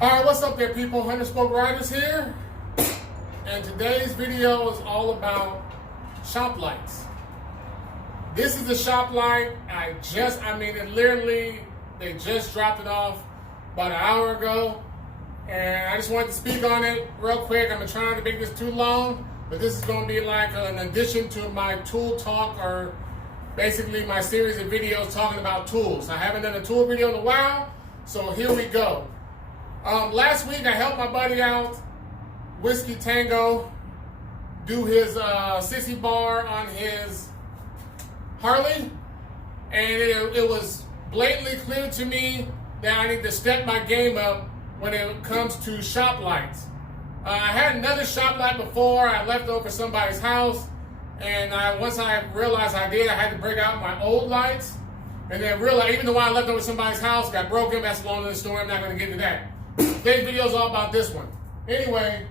Alright, what's up there people? Underspoke Riders here. And today's video is all about shop lights. This is the shop light. They just dropped it off about an hour ago. And I just wanted to speak on it real quick. I'm trying to make this too long, but this is going to be like an addition to my tool talk, or basically my series of videos talking about tools. I haven't done a tool video in a while, so here we go. Last week I helped my buddy out, Whiskey Tango, do his sissy bar on his Harley, and it was blatantly clear to me that I need to step my game up when it comes to shop lights. I had another shop light before. I left over somebody's house, and once I realized I had to break out my old lights, and then realized even the one I left over somebody's house got broken. That's a long story. I'm not going to get into that. Today's video is all about this one. Anyway,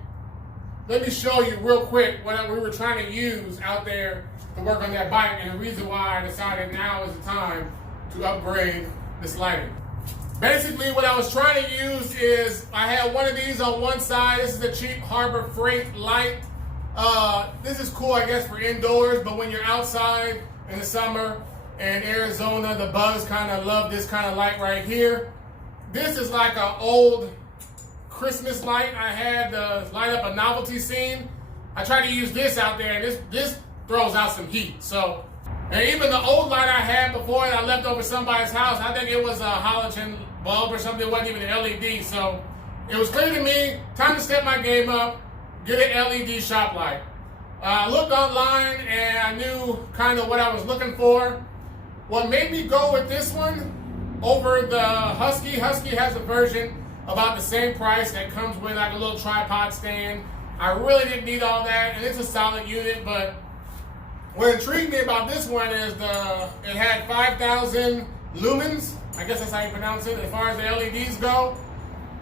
let me show you real quick what we were trying to use out there to work on that bike, and the reason why I decided now is the time to upgrade this lighting. Basically, what I was trying to use is, I had one of these on one side. This is a cheap Harbor Freight light. This is cool, I guess, for indoors, but when you're outside in the summer in Arizona, the bugs kind of love this kind of light right here. This is like an old Christmas light I had to light up a novelty scene. I tried to use this out there, and this throws out some heat. So, and even the old light I had before that I left over somebody's house, I think it was a halogen bulb or something. It wasn't even an LED. So it was clear to me, time to step my game up, get an LED shop light. I looked online and I knew kind of what I was looking for. What made me go with this one over the Husky has a version about the same price that comes with like a little tripod stand. I really didn't need all that, and it's a solid unit, but what intrigued me about this one is it had 5,000 lumens. I guess that's how you pronounce it as far as the LEDs go.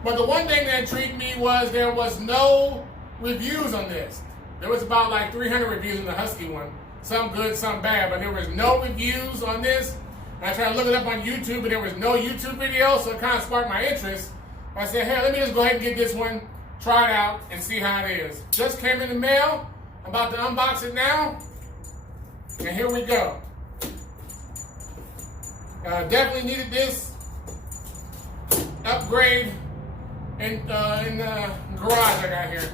But the one thing that intrigued me was there was no reviews on this. There was about like 300 reviews on the Husky one. Some good, some bad, but there was no reviews on this. And I tried to look it up on YouTube, but there was no YouTube video, so it kind of sparked my interest. I said, hey, let me just go ahead and get this one, try it out, and see how it is. Just came in the mail. I'm about to unbox it now. And here we go. Definitely needed this upgrade in the garage I got here.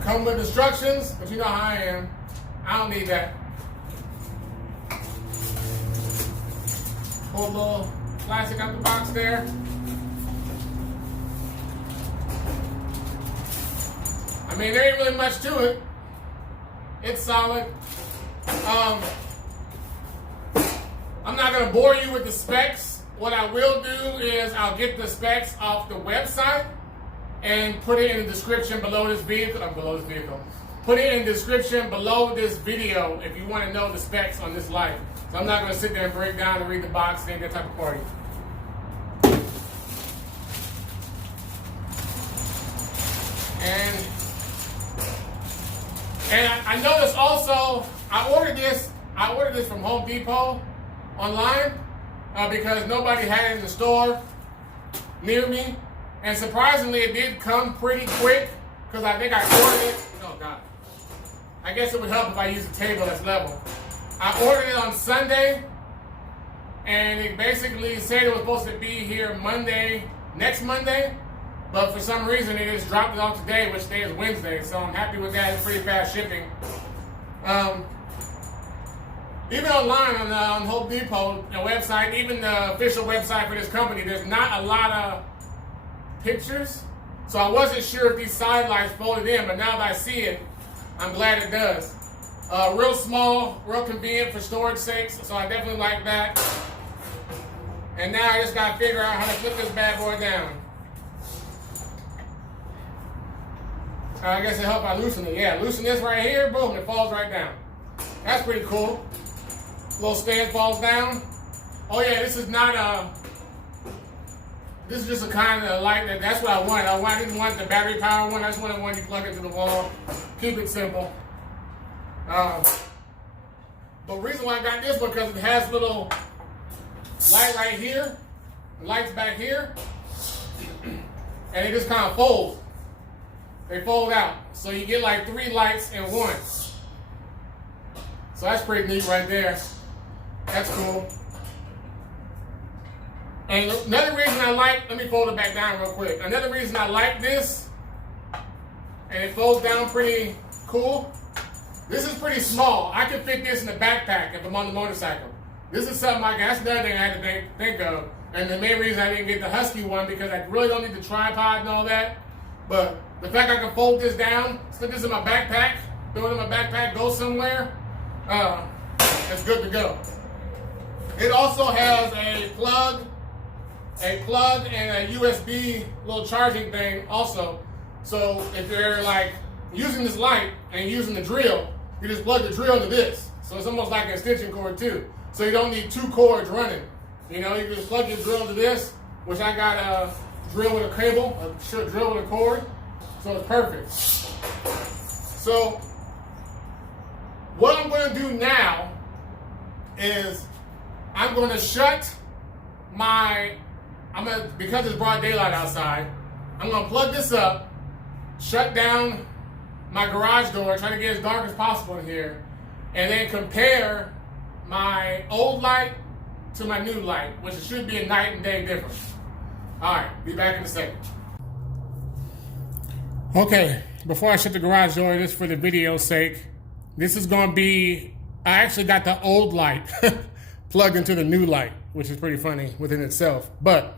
Come with instructions, but you know how I am. I don't need that. Pull a little plastic out the box there. I mean, there ain't really much to it. It's solid. I'm not going to bore you with the specs. What I will do is I'll get the specs off the website and put it in the description below this vehicle. Put it in the description below this video if you want to know the specs on this light. So I'm not going to sit there and break down and read the box and that type of party. And I noticed also, I ordered this from Home Depot online because nobody had it in the store near me. And surprisingly, it did come pretty quick because I think I ordered it. Oh God. I guess it would help if I use a table that's level. I ordered it on Sunday, and it basically said it was supposed to be here next Monday, but for some reason it just dropped it off today, which today is Wednesday, so I'm happy with that. It's pretty fast shipping. Even online on Home Depot, the website, even the official website for this company, there's not a lot of pictures, so I wasn't sure if these side lights folded in, but now that I see it, I'm glad it does. Real small, real convenient for storage sakes, so I definitely like that. And now I just got to figure out how to flip this bad boy down. I guess it helped I loosen it. Yeah, loosen this right here, boom, it falls right down. That's pretty cool. Little stand falls down. Oh yeah, this is not this is just a kind of light that's what I wanted. I didn't want the battery power one. I just wanted one you plug into the wall. Keep it simple. But the reason why I got this one because it has a little light right here. The lights back here, and they just kind of fold. They fold out. So you get like 3 lights in one. So that's pretty neat right there. That's cool. And another reason I like, let me fold it back down real quick. Another reason I like this, and it folds down pretty cool. This is pretty small. I can fit this in a backpack if I'm on the motorcycle. This is something that's another thing I had to think of. And the main reason I didn't get the Husky one, because I really don't need the tripod and all that. But the fact I can fold this down, slip this in my backpack, throw it in my backpack, go somewhere, it's good to go. It also has a plug and a USB little charging thing also. So if you're like using this light and using the drill, you just plug the drill into this. So it's almost like an extension cord too. So you don't need 2 cords running. You know, you can just plug your drill into this, which I got a drill with a cable, a drill with a cord. So it's perfect. So what I'm going to do now is I'm going to shut because it's broad daylight outside, I'm going to plug this up, shut down my garage door, try to get as dark as possible in here, and then compare my old light to my new light, which should be a night and day difference. All right, be back in a second. Okay, before I shut the garage door, just for the video's sake, this is going to be, I actually got the old light plugged into the new light, which is pretty funny within itself. But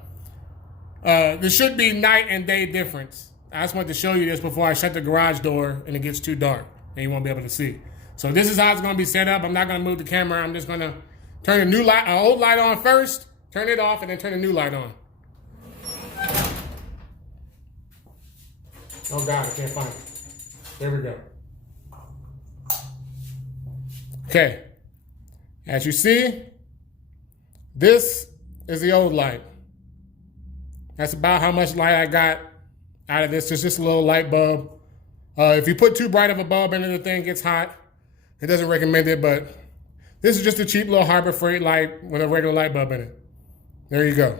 there should be night and day difference. I just wanted to show you this before I shut the garage door and it gets too dark and you won't be able to see. So this is how it's going to be set up. I'm not going to move the camera. I'm just going to turn the new light, old light on first, turn it off, and then turn the new light on. Oh God, I can't find it. There we go. Okay. As you see, this is the old light. That's about how much light I got out of this. It's just a little light bulb. If you put too bright of a bulb into the thing, it gets hot. It doesn't recommend it, but this is just a cheap little Harbor Freight light with a regular light bulb in it. There you go.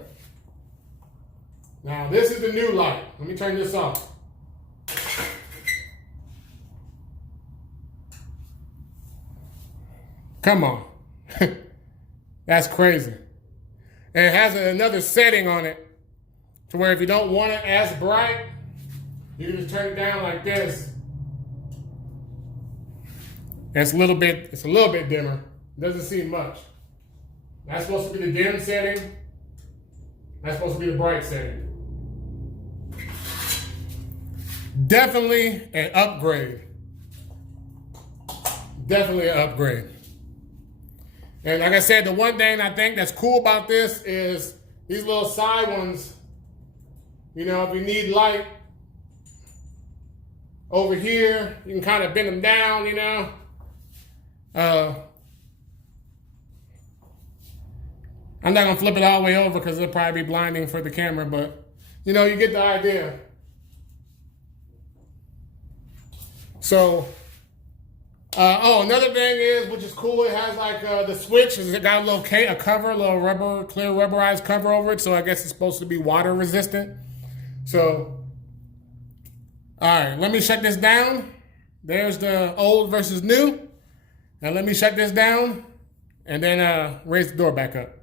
Now this is the new light. Let me turn this off. Come on. That's crazy. And it has another setting on it to where if you don't want it as bright, you can just turn it down like this. And it's a little bit dimmer. Doesn't seem much. That's supposed to be the dim setting. That's supposed to be the bright setting. Definitely an upgrade. Definitely an upgrade. And like I said, the one thing I think that's cool about this is these little side ones. You know, if you need light over here, you can kind of bend them down, you know. I'm not going to flip it all the way over because it'll probably be blinding for the camera, but, you know, you get the idea. So, another thing is, which is cool, it has like the switch. It got a little cover, a little rubber, clear rubberized cover over it, so I guess it's supposed to be water resistant. So, all right, let me shut this down. There's the old versus new. Now let me shut this down and then raise the door back up.